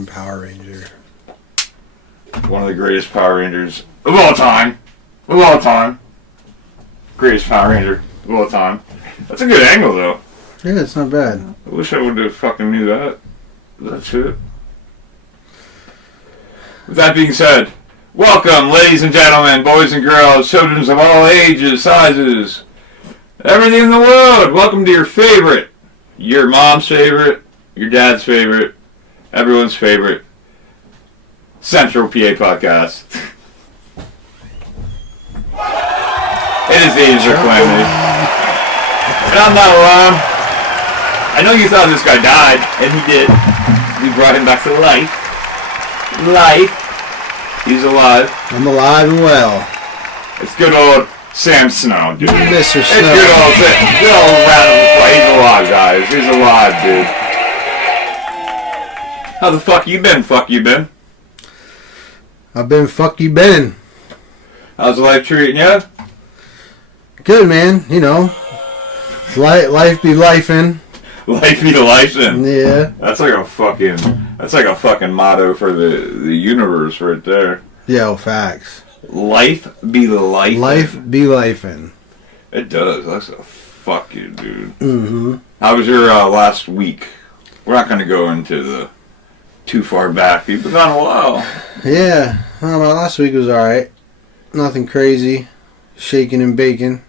fucking Power Ranger. One of the greatest Power Rangers of all time. Greatest Power Ranger of all time. That's a good angle, though. Yeah, it's not bad. I wish I would have fucking knew that. That's it. With that being said, welcome, ladies and gentlemen, boys and girls, children of all ages, sizes, everything in the world. Welcome to your favorite, your mom's favorite, your dad's favorite, everyone's favorite, Central PA podcast. It is the age of Calamity. And I'm not alone. I know you thought this guy died, and he did. We brought him back to life. He's alive. I'm alive and well. It's good old Sam Snow, dude. Mr. Snow. It's good old round of applause. He's alive, guys. He's alive, dude. How the fuck you been? I've been fuck you been. How's life treating you? Good, man. You know, life be lifin'. Life be lifin'. Yeah. That's like a fucking motto for the universe right there. Yo, facts. Life be lifin'. Life be lifin'. It does. That's a fuck you, dude. Mm-hmm. How was your last week? We're not going to go into the too far back. You've been gone a while. Yeah. My last week was alright. Nothing crazy. Shaking and baking.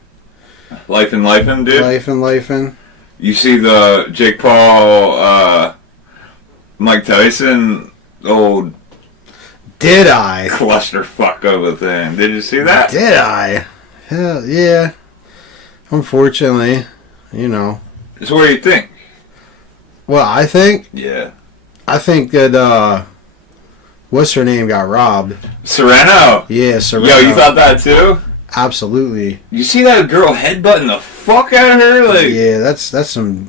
Lifin', dude? Lifin'. You see the Jake Paul, Mike Tyson old... Did I? Clusterfuck of a thing. Did you see that? Did I? Hell, yeah. Unfortunately, you know. So what do you think? Well, I think that, what's her name got robbed. Serrano? Yeah, Serrano. Yo, you thought that too? Absolutely. You see that girl headbutting the fuck out of her? Like, yeah, that's some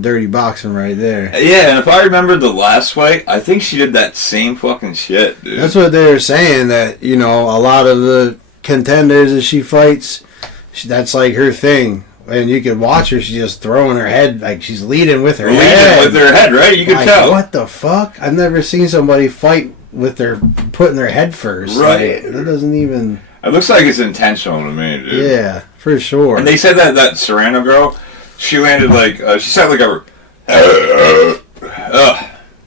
dirty boxing right there. Yeah, and if I remember the last fight, I think she did that same fucking shit, dude. That's what they were saying, that, you know, a lot of the contenders that she fights, that's like her thing. And you can watch her, she's just throwing her head, like she's leading with her head. Leading with her head, right? You can tell. tell. What the fuck? I've never seen somebody fight with their, putting their head first. Right. Like, that doesn't even... It looks like it's intentional to me, dude. Yeah, for sure. And they said that Serrano girl, she landed like, she said like a...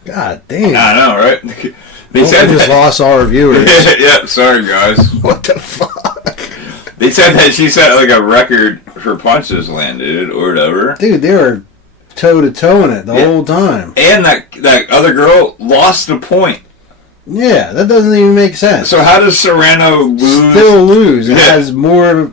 God damn. I know, right? They said we just lost all our viewers. Yeah, sorry guys. What the fuck? They said that she set like a record for punches landed or whatever. Dude, they were toe to toe in it the whole time. And that other girl lost the point. Yeah, that doesn't even make sense. So how does Serrano lose? Still lose. It has more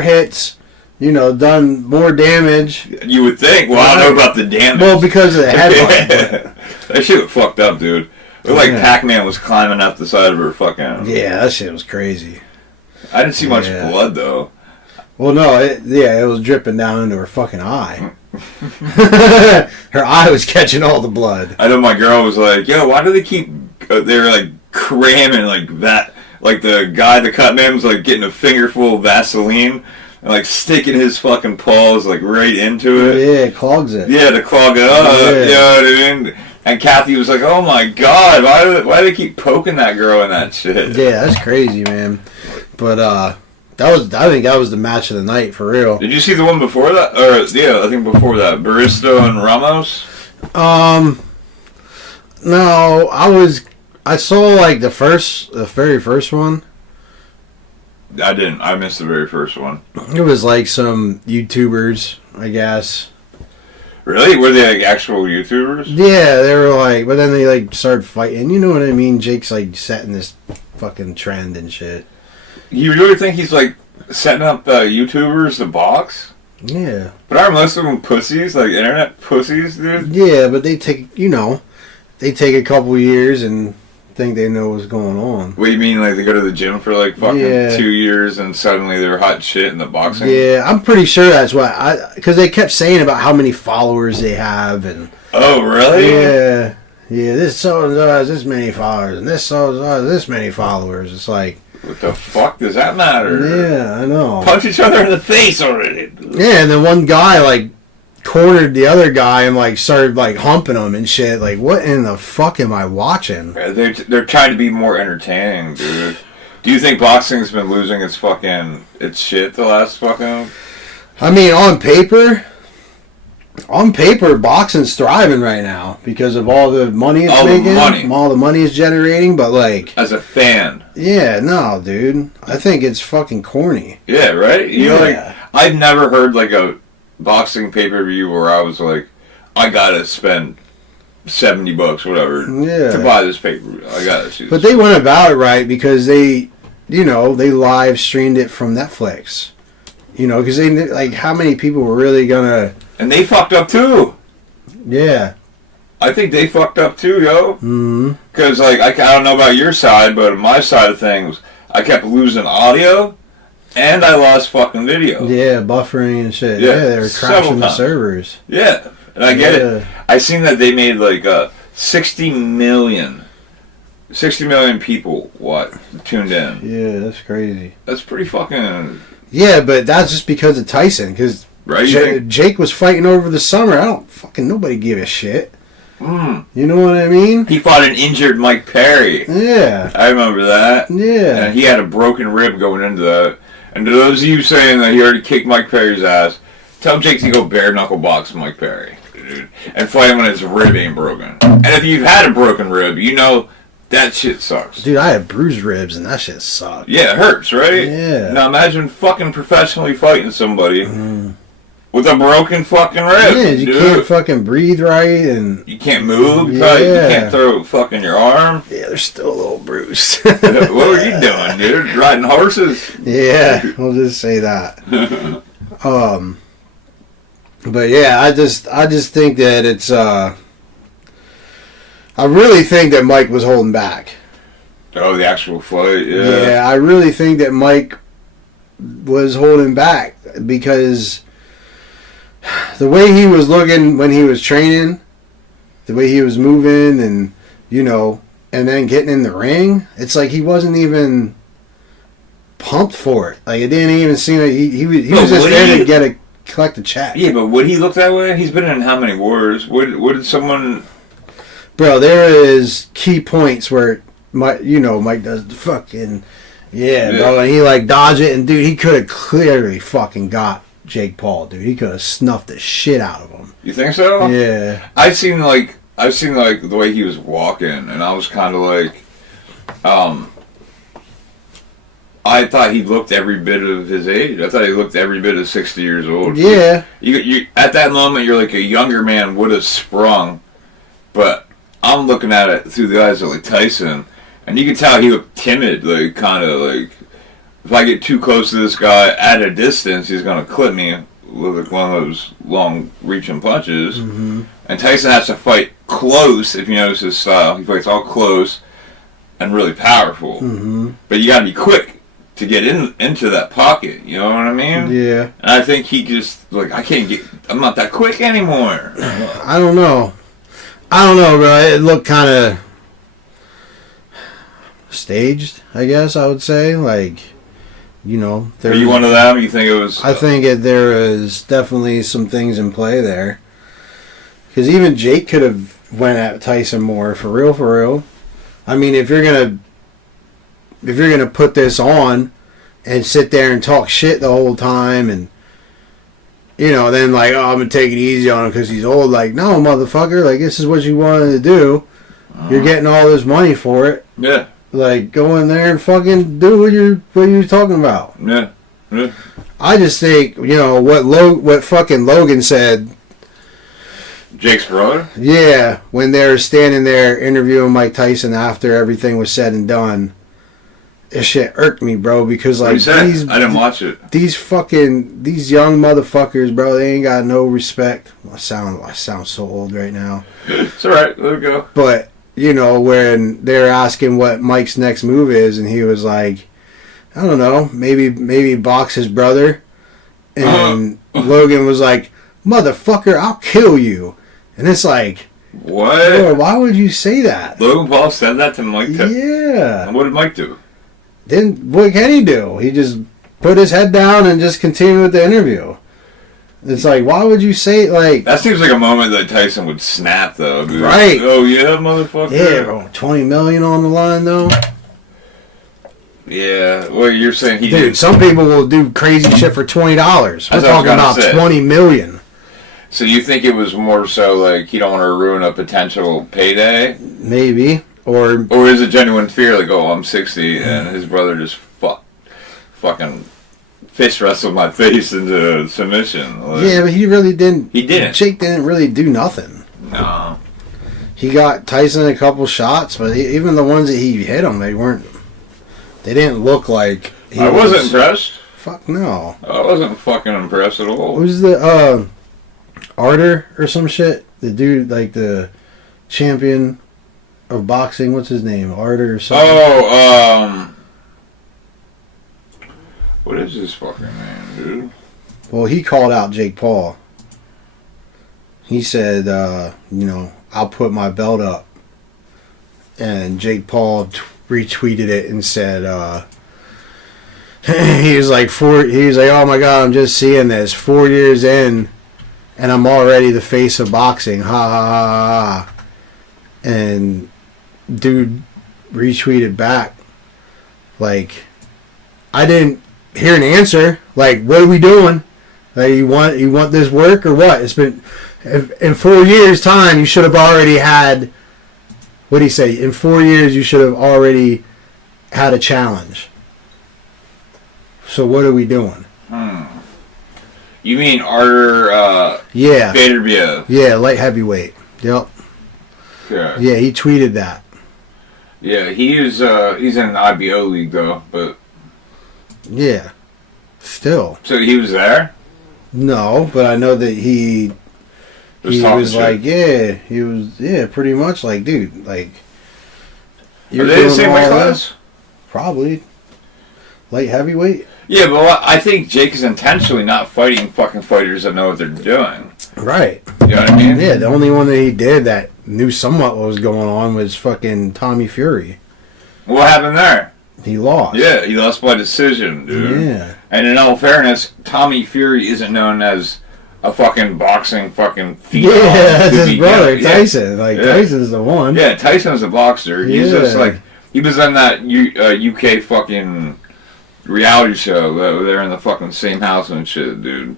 hits, you know, done more damage. You would think. Well, I don't know about the damage. Well, because of the headbutt. That shit was fucked up, dude. It looked like Pac-Man was climbing up the side of her fucking... Yeah, that shit was crazy. I didn't see much blood, though. Well, no, it was dripping down into her fucking eye. Her eye was catching all the blood. I know my girl was like, yo, why do they keep... they were like cramming like that. Like the guy, the cut man, was like getting a finger full of Vaseline and like sticking his fucking paws like right into it. Yeah, it clogs it. Yeah, to clog it up. Yeah. You know what I mean? And Kathy was like, oh my god, why do they keep poking that girl in that shit? Yeah, that's crazy, man. But I think that was the match of the night for real. Did you see the one before that? Or yeah, I think before that, Baristo and Ramos. No, I saw like the very first one. I didn't. I missed the very first one. It was like some YouTubers, I guess. Really? Were they like actual YouTubers? Yeah, they were like, but then they like started fighting. You know what I mean? Jake's like setting this fucking trend and shit. You really think he's like setting up YouTubers to box? Yeah. But aren't most of them pussies? Like internet pussies, dude? Yeah, but they take a couple years and think they know what's going on. What do you mean, like they go to the gym for like fucking 2 years and suddenly they're hot shit in the boxing? Yeah, I'm pretty sure that's why. Because they kept saying about how many followers they have and... Oh, really? Yeah. Yeah, this so-and-so has this many followers and this so-and-so has this many followers. It's like... What the fuck does that matter? Yeah, I know. Punch each other in the face already. Yeah, and then one guy, like, cornered the other guy and like started like humping him and shit. Like, what in the fuck am I watching? They're trying to be more entertaining, dude. Do you think boxing's been losing its shit the last fucking? I mean, on paper, boxing's thriving right now because of all the money it's making, all the money it's generating. But like, as a fan, yeah, no, dude, I think it's fucking corny. Yeah, right. You know, Yeah. like I've never heard like a boxing pay-per-view where I was like, I gotta spend $70, whatever, to buy this pay-per-view. I gotta see this. But they went about it right because they live streamed it from Netflix. You know, because they like how many people were really gonna. And they fucked up too. Yeah. I think they fucked up too, yo. Mm-hmm. Because like I don't know about your side, but my side of things, I kept losing audio. And I lost fucking video. Yeah, buffering and shit. Yeah, they were crashing the servers. Yeah, and I get it. I seen that they made like 60 million people tuned in. Yeah, that's crazy. That's pretty fucking... Yeah, but that's just because of Tyson. Because Jake was fighting over the summer. Nobody give a shit. Mm. You know what I mean? He fought an injured Mike Perry. Yeah. I remember that. Yeah. And he had a broken rib going into that. And to those of you saying that he already kicked Mike Perry's ass, tell Jake to go bare-knuckle box Mike Perry, dude, and fight him when his rib ain't broken. And if you've had a broken rib, you know that shit sucks. Dude, I had bruised ribs, and that shit sucked. Yeah, it hurts, right? Yeah. Now imagine fucking professionally fighting somebody with a broken fucking rib. Yeah, you can't fucking breathe right, and... You can't move, you can't throw fucking your arm. Yeah, they're still a little bruised. What were you doing, dude? Riding horses? Yeah, we'll just say that. But yeah, I just think that it's, I really think that Mike was holding back. Oh, the actual fight, yeah. Yeah, I really think that Mike was holding back because the way he was looking when he was training, the way he was moving and, you know, and then getting in the ring, it's like he wasn't even pumped for it. Like, it didn't even seem like he was just there to collect a check. Yeah, but would he look that way? He's been in how many wars? What did someone... Bro, there is key points where, Mike does the fucking... Yeah, bro, and he, like, dodge it, and, dude, he could have clearly fucking got Jake Paul, dude. He could have snuffed the shit out of him. You think so? Yeah. I've seen the way he was walking, and I was kind of like, I thought he looked every bit of his age. I thought he looked every bit of 60 years old. Yeah. You at that moment, you're like a younger man would have sprung, but I'm looking at it through the eyes of like Tyson, and you can tell he looked timid, like kind of like, if I get too close to this guy at a distance, he's gonna clip me with like one of those long reaching punches. Mm-hmm. And Tyson has to fight close. If you notice his style, he fights all close and really powerful. Mm-hmm. But you gotta be quick to get into that pocket. You know what I mean? Yeah. And I think he just like I'm not that quick anymore. I don't know, bro. It looked kind of staged, I guess I would say. Like, you know, are you one of them? You think it was? I think there is definitely some things in play there. Because even Jake could have went at Tyson more, for real. I mean, if you're gonna put this on and sit there and talk shit the whole time, and you know, then like, oh, I'm gonna take it easy on him because he's old. Like, no, motherfucker. Like, this is what you wanted to do. You're getting all this money for it. Yeah. Like, go in there and fucking do what you're talking about. Yeah. Yeah. I just think, you know, what fucking Logan said. Jake's brother? Yeah, when they were standing there interviewing Mike Tyson after everything was said and done. This shit irked me, bro, because like I didn't watch it. These young motherfuckers, bro, they ain't got no respect. I sound so old right now. It's alright, let it go. But you know, when they're asking what Mike's next move is, and he was like, I don't know, maybe box his brother. And Logan was like, motherfucker, I'll kill you. And it's like, what? Lord, why would you say that? Logan Paul said that to Mike? Yeah. And what did Mike do? Then what can he do? He just put his head down and just continue with the interview. It's like, why would you say like? That seems like a moment that Tyson would snap, though. Dude. Right? Oh yeah, motherfucker. Yeah, $20 million on the line though. Yeah. Well, you're saying he. Dude, some people will do crazy shit for $20. We're talking about $20 million. So you think it was more so like he don't want to ruin a potential payday? Maybe, or is it genuine fear? Like, oh, I'm 60 and his brother just fucking fist wrestled my face into submission. Like, yeah, but he really didn't. He didn't. Jake didn't really do nothing. No. He got Tyson a couple shots, but even the ones that he hit him, they didn't look like. I wasn't impressed. Fuck no. I wasn't fucking impressed at all. Who's the Arter or some shit? The dude, like the champion of boxing. What's his name? Arter or something. Oh, what is his fucking name, dude? Well, he called out Jake Paul. He said, I'll put my belt up. And Jake Paul retweeted it and said, he was like, oh my God, I'm just seeing this 4 years in, and I'm already the face of boxing. Ha ha ha ha. And dude retweeted back, like, I didn't hear an answer. Like, what are we doing? Like, you want this work or what? It's been in 4 years' time. You should have already had. What do you say? In 4 years, you should have already had a challenge. So what are we doing? You mean Arter? Yeah. Vaderbiev. Yeah, light heavyweight. Yep. Yeah. Yeah, he tweeted that. Yeah, he's in an IBO league though, but. Yeah. Still. So he was there? No, but I know that he was like, yeah, he was, yeah, pretty much like, dude, like. Are they the same weight class? Probably. Light heavyweight? Yeah, but I think Jake is intentionally not fighting fucking fighters that know what they're doing. Right. You know what I mean? Yeah, the only one that he did that knew somewhat what was going on was fucking Tommy Fury. What happened there? He lost. Yeah, he lost by decision, dude. Yeah. And in all fairness, Tommy Fury isn't known as a fucking boxing fucking phenom. Yeah, that's his brother, Tyson. Like, yeah. Tyson's the one. Yeah, Tyson's a boxer. He's just like, he was on that UK fucking reality show. They're in the fucking same house and shit, dude.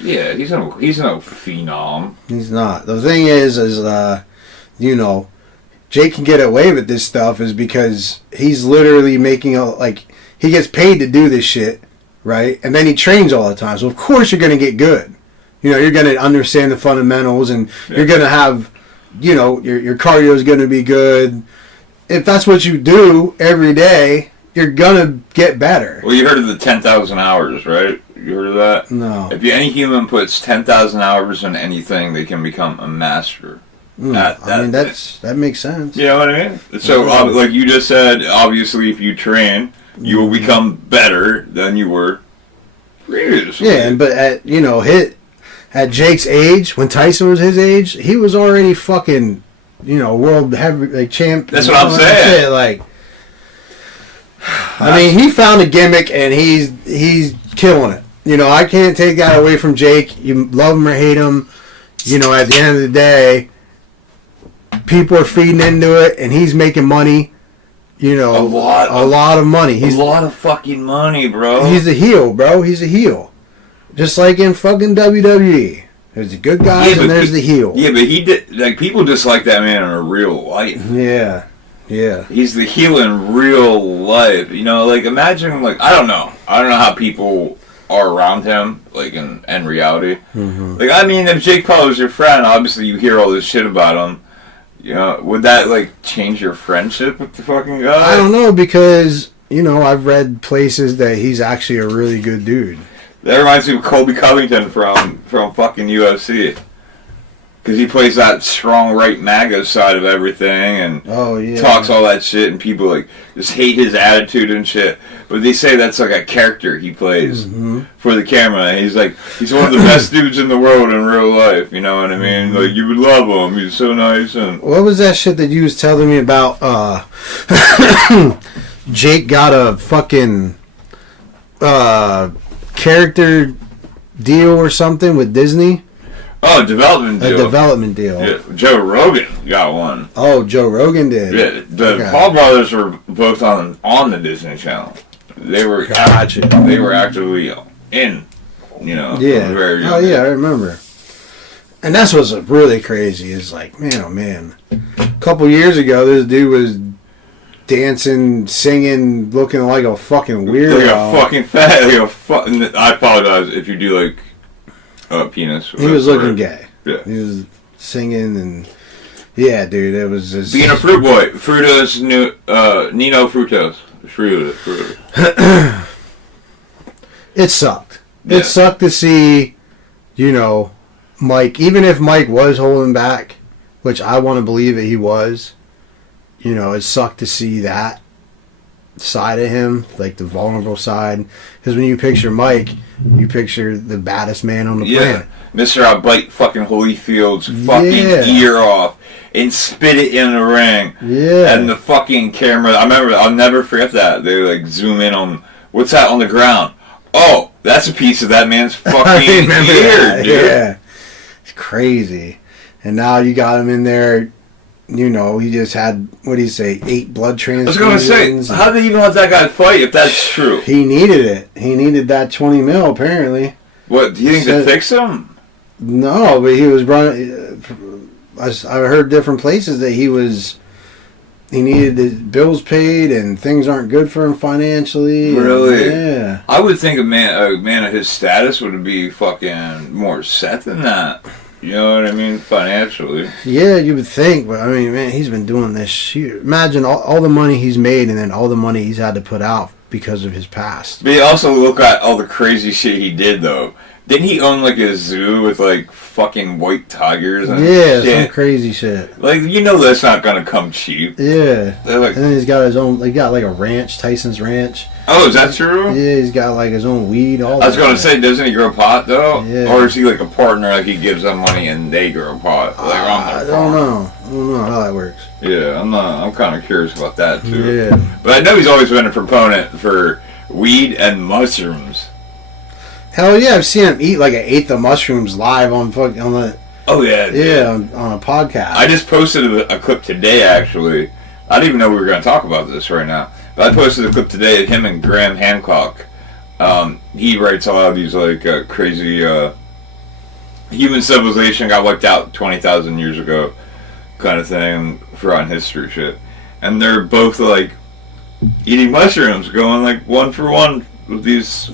Yeah, he's no phenom. He's not. The thing is, Jake can get away with this stuff is because he's literally making he gets paid to do this shit, right? And then he trains all the time. So of course you're going to get good. You're going to understand the fundamentals and you're going to have, your cardio is going to be good. If that's what you do every day, you're going to get better. Well, you heard of the 10,000 hours, right? You heard of that? No. If any human puts 10,000 hours in anything, they can become a master. That makes sense. You know what I mean? So, like you just said, obviously, if you train, you will become better than you were previously. Yeah, but at Jake's age, when Tyson was his age, he was already fucking, world heavy champ. That's what I'm saying. I mean, he found a gimmick and he's killing it. I can't take that away from Jake. You love him or hate him. At the end of the day, people are feeding into it, and he's making money. A lot of money. A lot of fucking money, bro. He's a heel, bro. He's a heel. Just like in fucking WWE. There's the good guys and there's the heel. Yeah, but he did, people dislike that man in real life. Yeah. Yeah. He's the heel in real life. Imagine, I don't know how people are around him, in reality. Mm-hmm. If Jake Paul was your friend, obviously you hear all this shit about him. Would that, change your friendship with the fucking guy? I don't know, because, I've read places that he's actually a really good dude. That reminds me of Colby Covington from fucking UFC. Because he plays that strong right MAGA side of everything and talks all that shit, and people just hate his attitude and shit. But they say that's a character he plays for the camera. And he's one of the best dudes in the world in real life. You know what I mean? You would love him. He's so nice. And what was that shit that you was telling me about? Jake got a fucking character deal or something with Disney. Oh, development deal. A development deal. Yeah, Joe Rogan got one. Oh, Joe Rogan did. Yeah, the Paul brothers were both on the Disney Channel. They were They were actively in. Yeah. Oh yeah, I remember. And that's what's really crazy is like, man, oh man. A couple years ago, this dude was dancing, singing, looking like a fucking weirdo. Like a fucking fat. I apologize if you do like penis. He was looking gay. Yeah. He was singing and yeah, dude, it was just being a fruit boy. Frutos, Nino Frutos. Frutos. It sucked. Yeah. It sucked to see, Mike, even if Mike was holding back, which I want to believe that he was, it sucked to see that side of him, like the vulnerable side. Because when you picture Mike, you picture the baddest man on the planet. Mr. I'll bite fucking Holyfield's fucking ear off and spit it in the ring. Yeah. And the fucking camera, I'll never forget that. They like zoom in on, what's that on the ground? Oh, that's a piece of that man's fucking ear, dude. Yeah. It's crazy. And now you got him in there, he just had, what do you say, 8 blood transfusions. I was going to say, how did they even let that guy fight if that's true? He needed it. He needed that 20 mil, apparently. What, do you think to fix him? No, but he was running, I heard different places that he needed his bills paid and things aren't good for him financially. Really? Yeah. I would think a man of his status would be fucking more set than that. You know what I mean? Financially. Yeah, you would think, but I mean, man, he's been doing this. Imagine all the money he's made and then all the money he's had to put out because of his past. But you also look at all the crazy shit he did, though. Didn't he own like a zoo with like fucking white tigers and shit? Some crazy shit. Like, that's not gonna come cheap. Yeah. Like, and then he's got his own, he got like a ranch, Tyson's Ranch. Oh, is that true? Yeah, he's got like his own weed. I was gonna say, doesn't he grow pot though? Yeah. Or is he like a partner, like he gives them money and they grow pot? Like I don't know how that works. Yeah, I'm kind of curious about that too. Yeah. But I know he's always been a proponent for weed and mushrooms. Hell yeah, I've seen him eat like an eighth of mushrooms live on the. Oh yeah. Yeah, on a podcast. I just posted a clip today. Actually, I didn't even know we were going to talk about this right now. But I posted a clip today of him and Graham Hancock. He writes a lot of these like crazy human civilization got wiped out 20,000 years ago kind of thing, forgotten history shit. And they're both like eating mushrooms, going like one for one with these.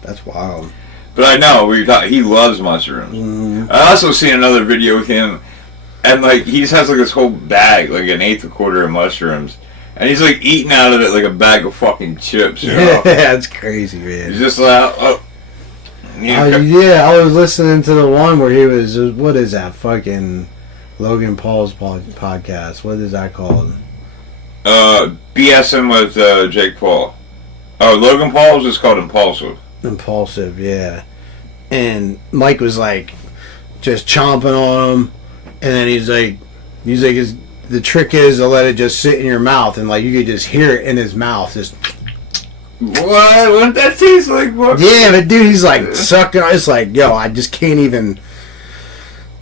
That's wild. But I know he loves mushrooms. Mm-hmm. I also seen another video with him, and like he has like this whole bag, like an eighth, a quarter of mushrooms, and he's like eating out of it like a bag of fucking chips. Yeah, that's crazy, man. He's just like, yeah, I was listening to the one where he was. What is that fucking Logan Paul's podcast? What is that called? BSing with Jake Paul. Oh, Logan Paul's is called Impulsive. Impulsive, yeah. And Mike was like just chomping on him, and then he's like the trick is to let it just sit in your mouth, and like you could just hear it in his mouth, just. What? What that taste like? What? Yeah, but dude, he's like sucking. It's like, yo, I just can't even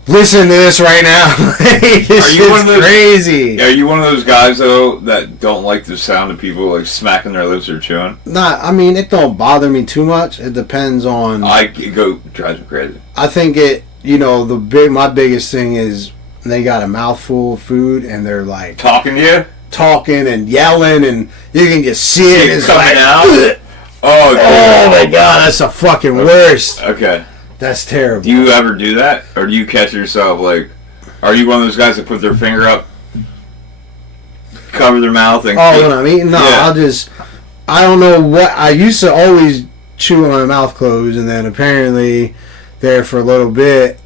listen to this right now. This shit's crazy. Are you one of those guys though that don't like the sound of people like smacking their lips or chewing? I mean, it don't bother me too much. It depends on. It drives me crazy. I think it. My biggest thing is they got a mouthful of food and they're like talking and yelling, and you can just see it. It's coming like, out. Oh my god, that's the fucking worst. Okay. That's terrible. Do you ever do that? Or do you catch yourself, like, are you one of those guys that put their finger up, cover their mouth, and... Oh, when I'm eating? No, yeah. I don't know what... I used to always chew with my mouth closed, and then apparently there for a little bit,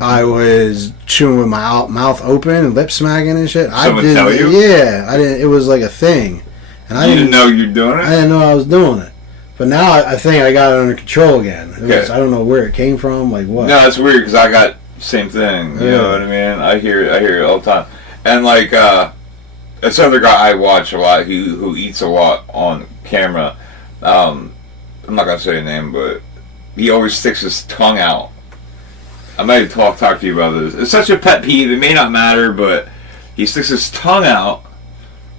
I was chewing with my mouth open and lip smacking and shit. Someone tell you? Yeah, I didn't... It was like a thing. And I didn't know you were doing it? I didn't know I was doing it. But now I think I got it under control again. Okay. I don't know where it came from, like what. No, it's weird because I got same thing. You know what I mean? I hear it all the time. And like this other guy I watch a lot who eats a lot on camera. I'm not gonna say his name, but he always sticks his tongue out. I might have talked to you about this. It's such a pet peeve. It may not matter, but he sticks his tongue out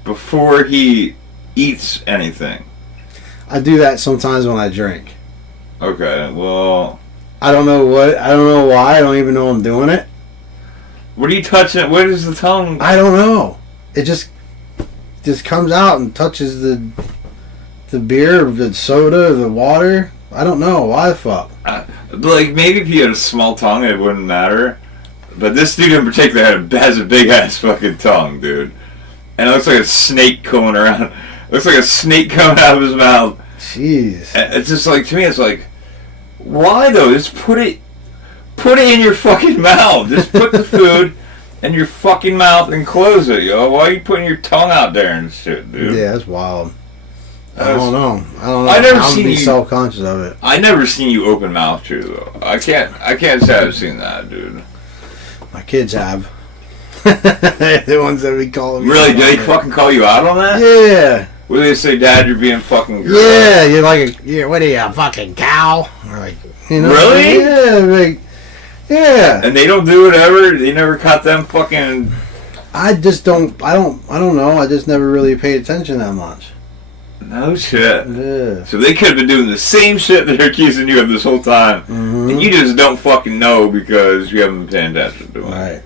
before he eats anything. I do that sometimes when I drink. Okay, well... I don't know why. I don't even know I'm doing it. What are you touching? Where does the tongue... I don't know. It just comes out and touches the beer, the soda, the water. I don't know. Why the fuck? Like, maybe if you had a small tongue, it wouldn't matter. But this dude in particular has a big-ass fucking tongue, dude. And it looks like a snake coming around. It looks like a snake coming out of his mouth. Jeez. It's just like, to me, it's like, why though? Just put it in your fucking mouth. Just put the food in your fucking mouth and close it, yo. Why are you putting your tongue out there and shit, dude? Yeah, that's wild. I don't know. I never seen you self-conscious of it. I never seen you open mouth chew though. I can't say I've seen that, dude. My kids have. The ones that we call them. Really? Do they fucking call you out on that? Yeah. What do they say, Dad? You're being fucking. Yeah, you're like what are you, a fucking cow? Or like, really? Yeah, like, yeah. And they don't do it ever. They never caught them fucking. I just don't. I don't know. I just never really paid attention that much. No shit. Yeah. So they could have been doing the same shit that they're accusing you of this whole time, and you just don't fucking know because you haven't been paying attention to it. Right.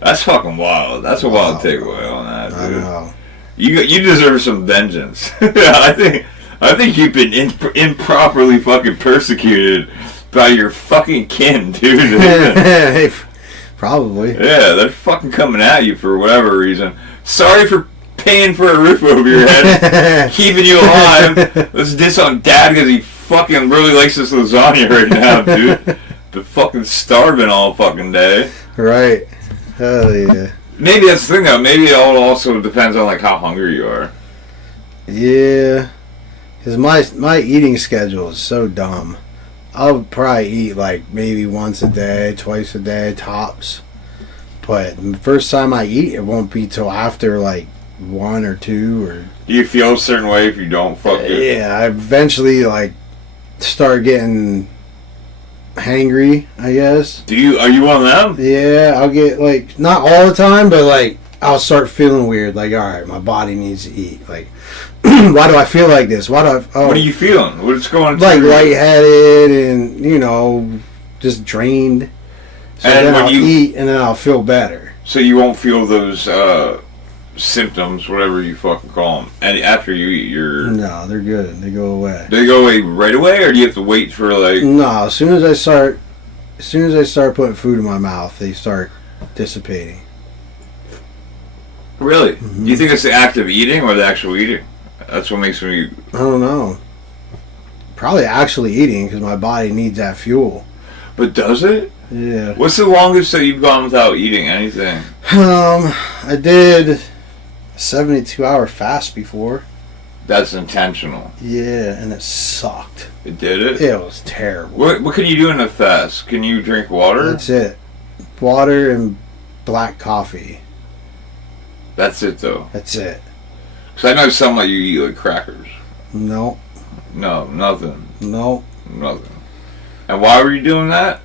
That's fucking wild. That's a wild takeaway on that, dude. I know. You deserve some vengeance. I think you've been improperly fucking persecuted by your fucking kin, dude. Probably. Yeah, they're fucking coming at you for whatever reason. Sorry for paying for a roof over your head, keeping you alive. Let's diss on Dad because he fucking really likes this lasagna right now, dude. Been fucking starving all fucking day. Right. Hell yeah. Maybe that's the thing though. Maybe it all also depends on like how hungry you are. Yeah. Because my eating schedule is so dumb. I'll probably eat like maybe once a day, twice a day, tops. But the first time I eat, it won't be till after like 1 or 2 or. Do you feel a certain way if you don't fuck it? Yeah, I eventually like start getting hangry, I guess. Are you one of them? Yeah, I'll get like not all the time, but like I'll start feeling weird. Like, all right, my body needs to eat. Like, why do I feel like this? Why do I? What are you feeling? What's going on? Like lightheaded and just drained. So and then when I'll eat and then I'll feel better. So you won't feel those symptoms, whatever you fucking call them, and after you eat, No, they're good. They go away. Do they go away right away, or do you have to wait for like? No, as soon as I start putting food in my mouth, they start dissipating. Really? Mm-hmm. Do you think it's the act of eating or the actual eating? That's what makes me. I don't know. Probably actually eating because my body needs that fuel. But does it? Yeah. What's the longest that you've gone without eating anything? I did a 72-hour fast before. That's intentional. Yeah, and it sucked. It did it? It was terrible. What can you do in a fast? Can you drink water? That's it. Water and black coffee. That's it, though. That's it. Because I know some like you eat like crackers. No. No, nothing. No. Nothing. And why were you doing that?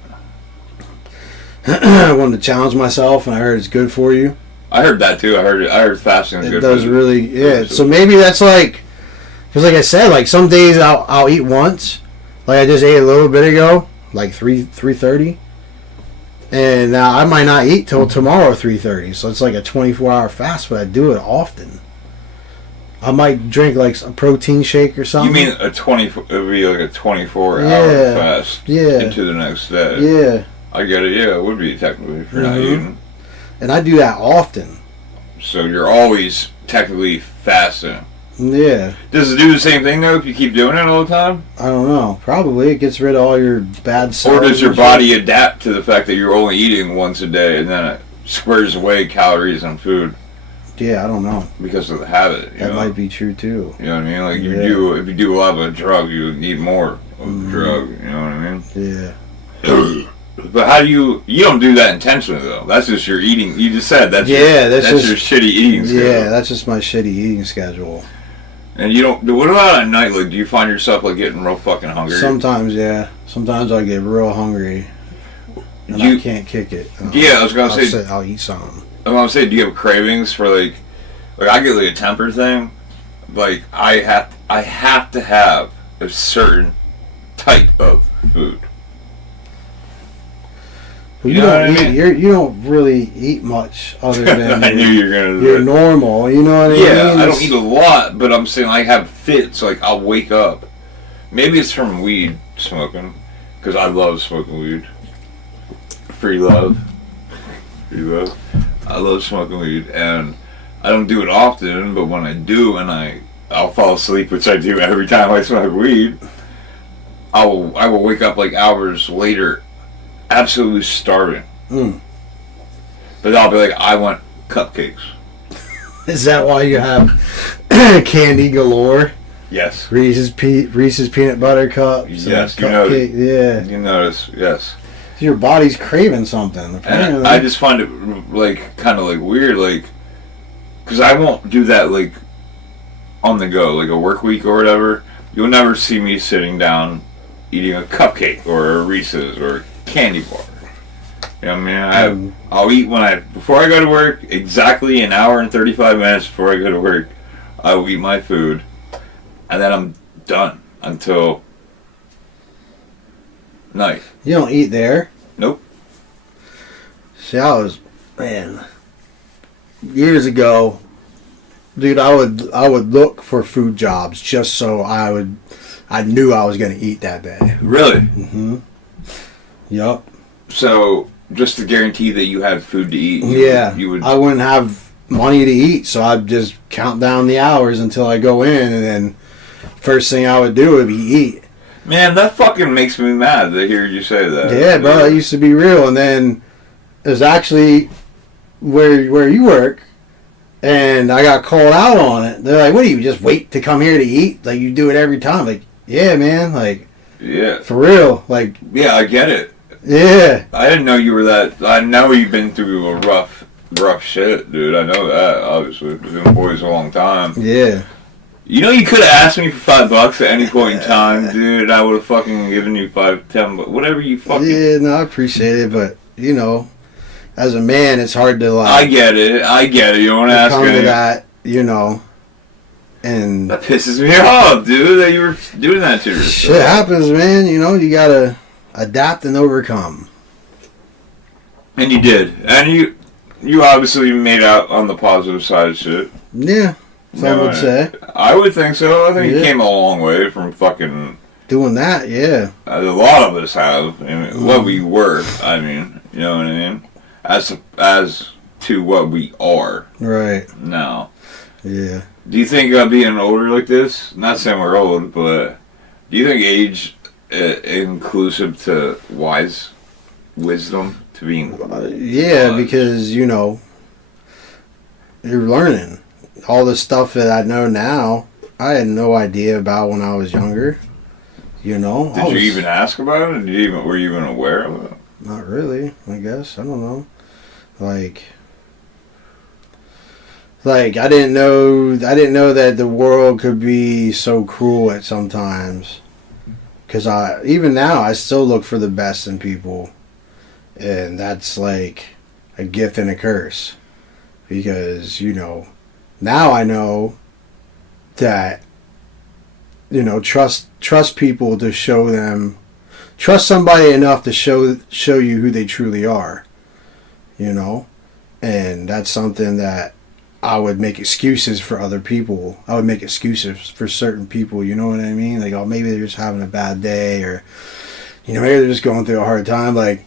I wanted to challenge myself, and I heard it's good for you. I heard that too. I heard fasting is good. It does for really, yeah. So maybe that's like, because like I said, like some days I'll eat once. Like I just ate a little bit ago, like 3:30, and now I might not eat till tomorrow 3:30. So it's like a 24-hour fast, but I do it often. I might drink like a protein shake or something. You mean it would be like a 24-hour fast into the next day? Yeah. I get it. Yeah, it would be technically if you're not eating. And I do that often. So you're always technically fasting. Yeah. Does it do the same thing though if you keep doing it all the time? I don't know. Probably. It gets rid of all your bad cells. Or does your body adapt to the fact that you're only eating once a day and then it squares away calories and food? Yeah, I don't know. Because of the habit. That might be true too. You know what I mean? Like if you do a lot of a drug, you need more of the drug. You know what I mean? Yeah. But how do you don't do that intentionally though? That's just your eating. You just said that's your shitty eating schedule. Yeah, that's just my shitty eating schedule. And you don't. What about at night? Like, do you find yourself like getting real fucking hungry? Sometimes, yeah. Sometimes I get real hungry, and I can't kick it. Yeah, I was gonna say I'll eat something. I was gonna say, do you have cravings for like I get like a temper thing. Like I have to have a certain type of food. Well, you don't eat. You don't really eat much other than I knew you were gonna. You're normal. You know what I mean? Yeah, I don't eat a lot, but I'm saying I have fits. Like I'll wake up. Maybe it's from weed smoking, because I love smoking weed. Free love. Free love. I love smoking weed, and I don't do it often. But when I do, and I'll fall asleep, which I do every time I smoke weed. I will wake up like hours later, absolutely starving. But I'll be like, I want cupcakes. Is that why you have candy galore? Yes. Reese's peanut butter cups. Yes, you cupcake. notice. Yeah. You notice, yes. Your body's craving something. And I just find it like kind of like weird, like, because I won't do that like on the go, like a work week or whatever. You'll never see me sitting down eating a cupcake or a Reese's or a candy bar. You know what I mean? I'll eat before I go to work, exactly an hour and 35 minutes before I go to work, I will eat my food, and then I'm done until night. You don't eat there? Nope. See, years ago, dude, I would look for food jobs just so I knew I was going to eat that day. Really? Mm-hmm. Yup. So, just to guarantee that you had food to eat, you would... I wouldn't have money to eat, so I'd just count down the hours until I go in, and then first thing I would do would be eat. Man, that fucking makes me mad to hear you say that. Yeah, bro, that used to be real, and then it was actually where you work, and I got called out on it. They're like, what do you, just wait to come here to eat? Like, you do it every time. Like, yeah, man, like... Yeah. For real, like... Yeah, I get it. Yeah. I didn't know you were that... I know you've been through a rough shit, dude. I know that, obviously. We've been boys a long time. Yeah. You know, you could have asked me for $5 at any point in time, dude. I would have fucking given you 5, 10, but whatever you fucking... Yeah, no, I appreciate it, but, you know, as a man, it's hard to, like... I get it. You don't want to ask come to that, you know, and... That pisses me off, dude, that you were doing that to yourself. Shit happens, man, you know, you gotta adapt and overcome. And you did. And you obviously made out on the positive side of shit. Yeah, some would say. I would think so. I think you came a long way from fucking... Doing that, yeah. A lot of us have. I mean, what we were, I mean, you know what I mean? As to what we are. Right. Now. Yeah. Do you think being older like this, not saying we're old, but do you think age inclusive to wisdom to being yeah, because, you know, you're learning. All the stuff that I know now, I had no idea about when I was younger. You know? Did you even ask about it? Were you even aware of it? Not really, I guess. I don't know. Like I didn't know that the world could be so cruel at sometimes. Because even now, I still look for the best in people. And that's like a gift and a curse. Because, you know, now I know that, you know, trust people to show them, trust somebody enough to show you who they truly are, you know, and that's something that I would make excuses for other people. I would make excuses for certain people, you know what I mean? Like, oh, maybe they're just having a bad day, or, you know, maybe they're just going through a hard time. Like,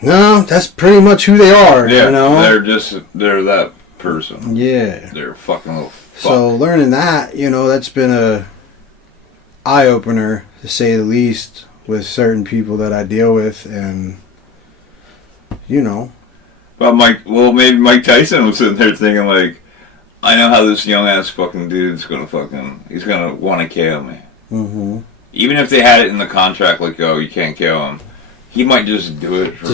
no, that's pretty much who they are, yeah, you know? They're that person. Yeah. They're a fucking little fuck. So learning that, you know, that's been a eye-opener, to say the least, with certain people that I deal with, and, you know. Well, maybe Mike Tyson was sitting there thinking, like, I know how this young-ass fucking dude's he's gonna want to KO me. Mm-hmm. Even if they had it in the contract, like, oh, you can't KO him, he might just do it for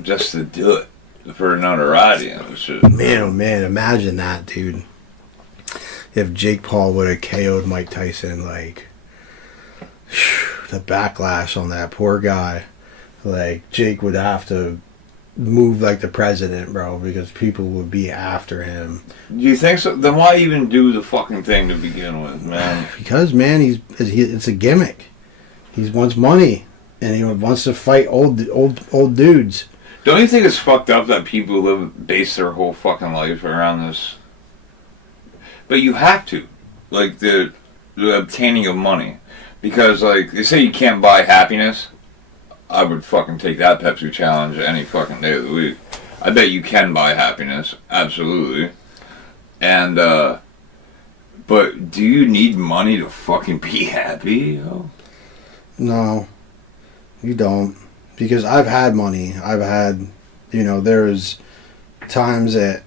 just to do it, for notoriety and shit. Man, oh man, imagine that, dude. if Jake Paul would have KO'd Mike Tyson, like, the backlash on that poor guy. Like, Jake would have to move like the president, bro, because people would be after him. Do you think so? Then why even do the fucking thing to begin with, man? Because, man, it's a gimmick. He wants money, and he wants to fight old dudes. Don't you think it's fucked up that people base their whole fucking life around this? But you have to, like the obtaining of money, because like they say you can't buy happiness. I would fucking take that Pepsi challenge any fucking day of the week. I bet you can buy happiness, absolutely. And but do you need money to fucking be happy? Oh. No, you don't. Because I've had money. I've had, there's times that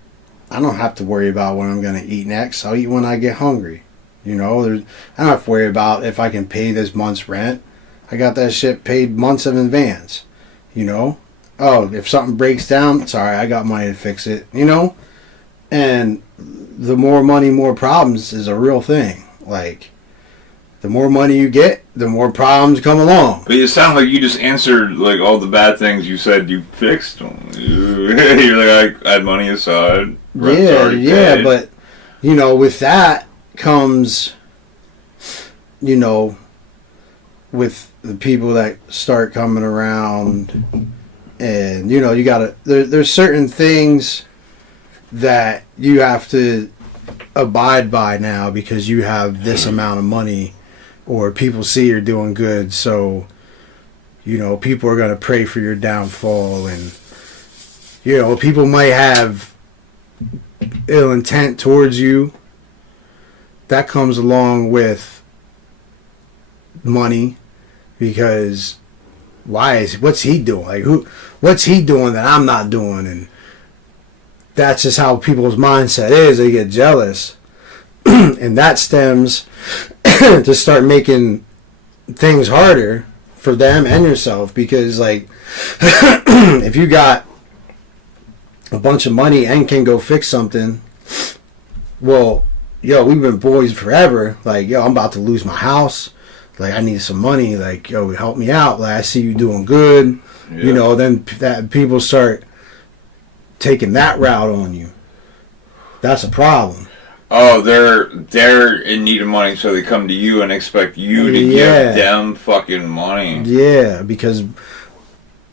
I don't have to worry about when I'm going to eat next. I'll eat when I get hungry. I don't have to worry about if I can pay this month's rent. I got that shit paid months in advance. Oh, if something breaks down, sorry, I got money to fix it. And the more money, more problems is a real thing. Like, the more money you get, the more problems come along. But you sound like you just answered like all the bad things you said you fixed. You're like, I had money aside. Yeah, but with that comes, with the people that start coming around, and you gotta. There's certain things that you have to abide by now because you have this amount of money. Or people see you're doing good, so, people are going to pray for your downfall. And, people might have ill intent towards you. That comes along with money, because what's he doing? Like, what's he doing that I'm not doing? And that's just how people's mindset is. They get jealous. And that stems to start making things harder for them and yourself, because like if you got a bunch of money and can go fix something, well, we've been boys forever. Like, I'm about to lose my house. Like, I need some money. Like, help me out. Like, I see you doing good. Yeah. Then that people start taking that route on you. That's a problem. Oh, they're in need of money, so they come to you and expect you to give them fucking money. Yeah, because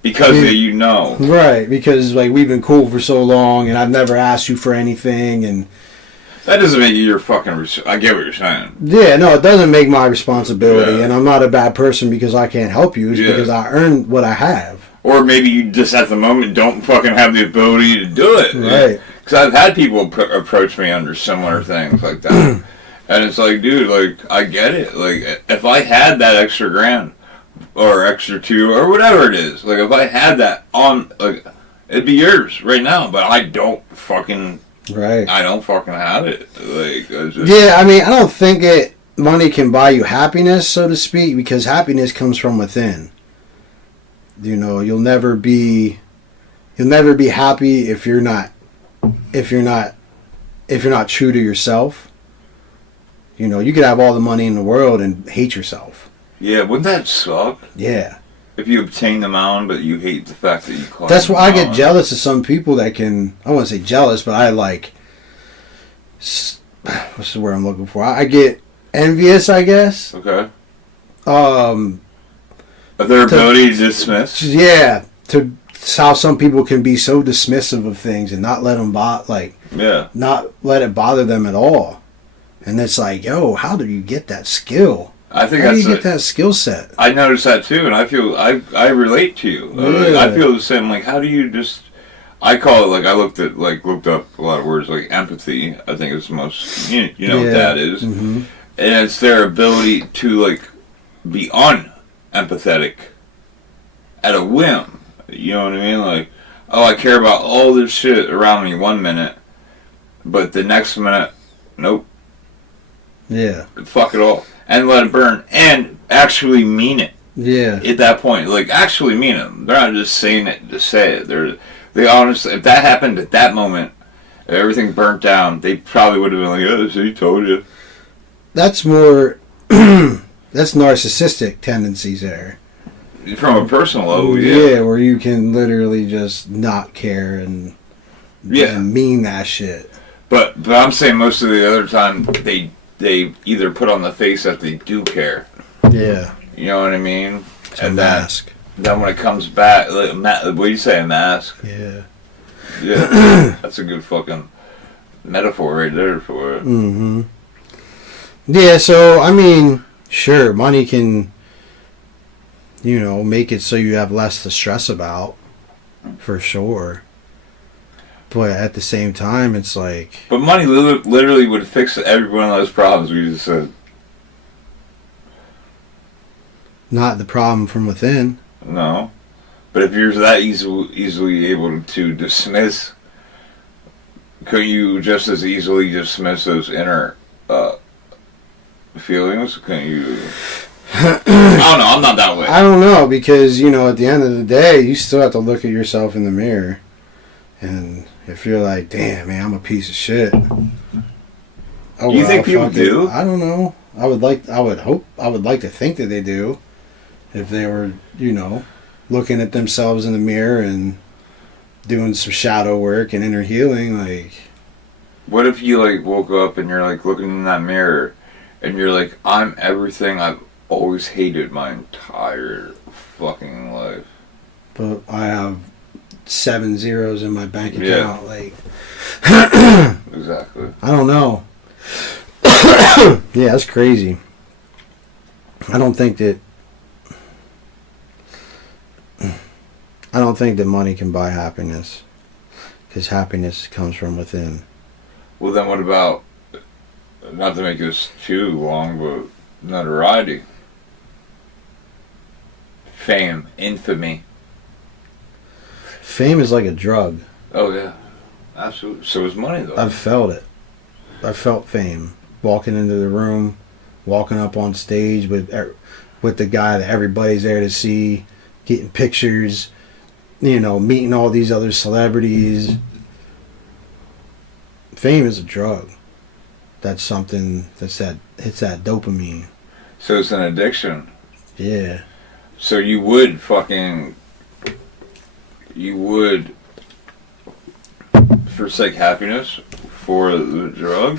Right, because like we've been cool for so long, and I've never asked you for anything, and that doesn't make you your fucking. I get what you're saying. Yeah, no, it doesn't make my responsibility, and I'm not a bad person because I can't help you. It's because I earned what I have. Or maybe you just at the moment don't fucking have the ability to do it. Right. Because I've had people approach me under similar things like that. And it's like, dude, like, I get it. Like, if I had that extra grand, or extra two, or whatever it is, like, if I had that on, like, it'd be yours right now, but I don't fucking... Right. I don't fucking have it. Like, yeah, I mean, I don't think money can buy you happiness, so to speak, because happiness comes from within. You'll never be happy if you're not true to yourself. You could have all the money in the world and hate yourself. Yeah, wouldn't that suck? Yeah. If you obtain the mound, but you hate the fact that you climb. That's why I get jealous of some people that can. I wouldn't say jealous, but I like. What's the word I'm looking for? I get envious, I guess. Okay. Of their ability to dismiss. Yeah, to how some people can be so dismissive of things and not let them not let it bother them at all. And it's like, how do you get that skill? I think how do you get that skill set? I noticed that too, and I feel I relate to you. Yeah. I feel the same. Like, how do you just? I call it, like, I looked up a lot of words, like empathy. I think it's the most what that is, and it's their ability to like be unempathetic at a whim. You know what I mean? Like, I care about all this shit around me one minute, but the next minute, nope. Yeah. Fuck it all. And let it burn. And actually mean it. Yeah. At that point. Like, actually mean it. They're not just saying it to say it. They honestly, if that happened at that moment, If everything burnt down, they probably would have been like, "Oh, so he told you." That's more. That's narcissistic tendencies there. From a personal level, yeah, where you can literally just not care and mean that shit. But I'm saying most of the other time they either put on the face that they do care. Yeah. You know what I mean? It's a mask. Then when it comes back, what do you say, a mask? Yeah. Yeah. That's a good fucking metaphor right there for it. Mm-hmm. Yeah, so, I mean, sure, money can, make it so you have less to stress about, for sure. But at the same time, it's like... But money literally would fix every one of those problems we just said. Not the problem from within. No. But if you're that easily able to dismiss, could you just as easily dismiss those inner feelings? Can you... I don't know, I'm not that way. I don't know, because, at the end of the day, you still have to look at yourself in the mirror. And if you're like, damn, man, I'm a piece of shit. Oh, do you think people do? I don't know. I would like to think that they do. If they were, looking at themselves in the mirror and doing some shadow work and inner healing, like... What if you, woke up and you're, looking in that mirror and you're like, I'm everything I've always hated my entire fucking life. But I have 7 zeros in my bank account, Exactly. I don't know. Yeah, that's crazy. I don't think that money can buy happiness, because happiness comes from within. Well, then what about, not to make this too long, but notoriety, fame, infamy. Fame is like a drug. Oh yeah, absolutely. So is money, though. I've felt it. I felt fame. Walking into the room, walking up on stage with the guy that everybody's there to see, getting pictures, meeting all these other celebrities. Fame is a drug. That's something hits that dopamine. So it's an addiction. Yeah. So you would forsake happiness for the drug?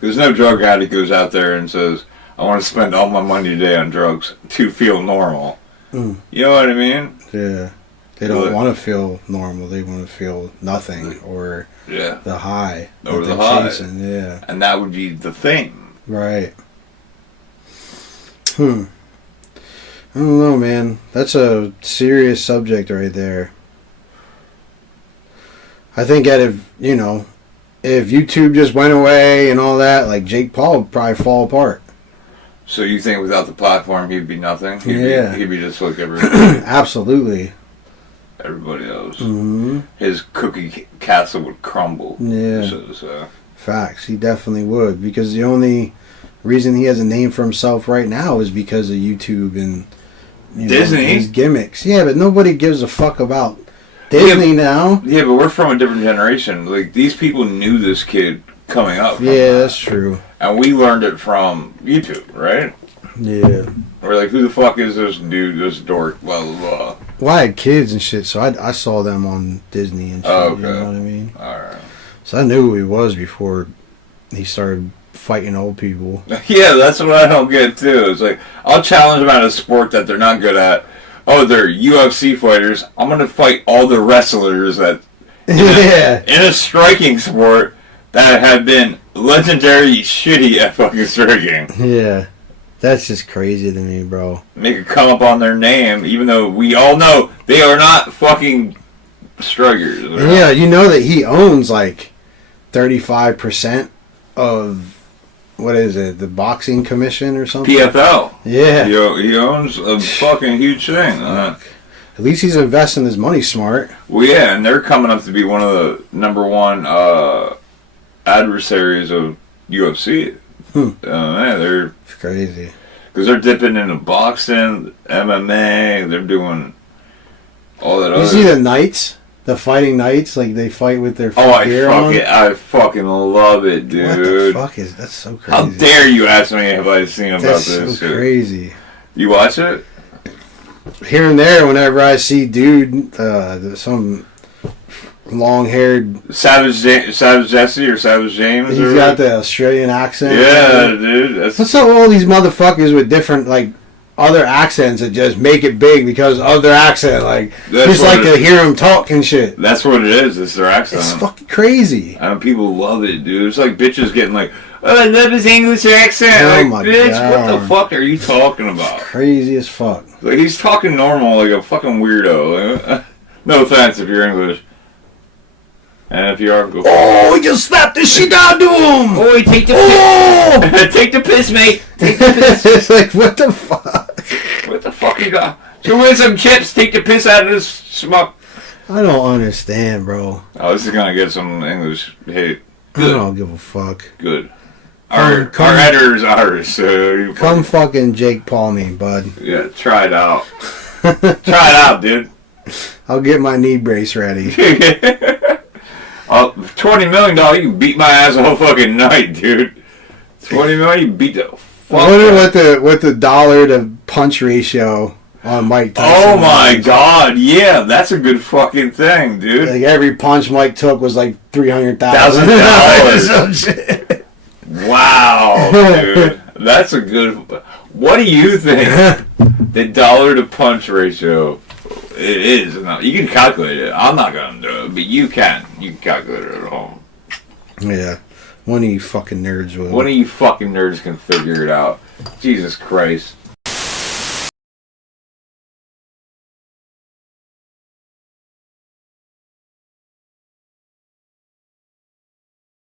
There's no drug addict goes out there and says, I want to spend all my money today on drugs to feel normal. You know what I mean? Yeah. They don't want to feel normal. They want to feel nothing, or the high. Or the high. Chasing. Yeah. And that would be the thing. Right. I don't know, man. That's a serious subject right there. I think if YouTube just went away and all that, like Jake Paul would probably fall apart. So you think without the platform he'd be nothing? He'd be just like everybody. Absolutely. Everybody else. Mm-hmm. His cookie castle would crumble. Yeah. So to say. Facts. He definitely would, because the only reason he has a name for himself right now is because of YouTube and Disney. His gimmicks. Yeah, but nobody gives a fuck about Disney now. Yeah, but we're from a different generation. Like, these people knew this kid coming up. Yeah, that's true. And we learned it from YouTube, right? Yeah. We're like, who the fuck is this dude, this dork, blah, blah, blah. Well, I had kids and shit, so I saw them on Disney and shit, okay. You know what I mean? Alright. So I knew who he was before he started fighting old people. Yeah, that's what I don't get, too. It's like, I'll challenge them at a sport that they're not good at. Oh, they're UFC fighters. I'm going to fight all the wrestlers that... In a striking sport that have been legendary shitty at fucking striking. Yeah. That's just crazy to me, bro. Make it come up on their name, even though we all know they are not fucking strikers. Yeah, you know that he owns like 35% of, what is it, the boxing commission or something? PFL. Yeah. He owns a fucking huge thing. At least he's investing his money smart. Well, yeah, and they're coming up to be one of the number one adversaries of UFC. Man, they're... It's crazy. Because they're dipping into boxing, MMA, they're doing all that other... You see the Knights The fighting knights, like they fight with their I fucking love it, dude. What the fuck is that's so crazy? How dare you ask me if I've seen about that's this? So crazy. You watch it? Here and there, whenever I see some long-haired Savage Jesse or Savage James. He's got the Australian accent. Yeah, dude. What's up with all these motherfuckers with different like other accents that just make it big because of their accent? Like just like to hear them talk and shit. That's what it is. It's their accent. It's fucking crazy. People love it, dude. It's like bitches getting like, oh, I love his English accent. Oh like, my bitch, God. what the fuck are you talking about? It's crazy as fuck. Like he's talking normal, like a fucking weirdo. No offense if you're English. And if you are, go. Oh, he just slapped the shit out of him! Oh, take the piss. Take the piss, mate. Take the piss. It's like, what the fuck? What the fuck you got? Should win some chips. Take the piss out of this schmuck. I don't understand, bro. Oh, this is gonna get some English hate. Good. I don't give a fuck. Good. Our header is ours. So come fucking Jake Paul me, bud. Yeah, try it out. Try it out, dude. I'll get my knee brace ready. $20 million, you can beat my ass all fucking night, dude. $20 million, you beat the fuck. I wonder what the dollar to punch ratio on Mike Tyson. Oh my God, yeah, that's a good fucking thing, dude. Like every punch Mike took was like $300,000. Wow, dude, that's a good. What do you think the dollar to punch ratio? It is. You can calculate it. I'm not gonna do it, but you can. You can calculate it at home. Yeah. One of you fucking nerds will. One of you fucking nerds can figure it out. Jesus Christ.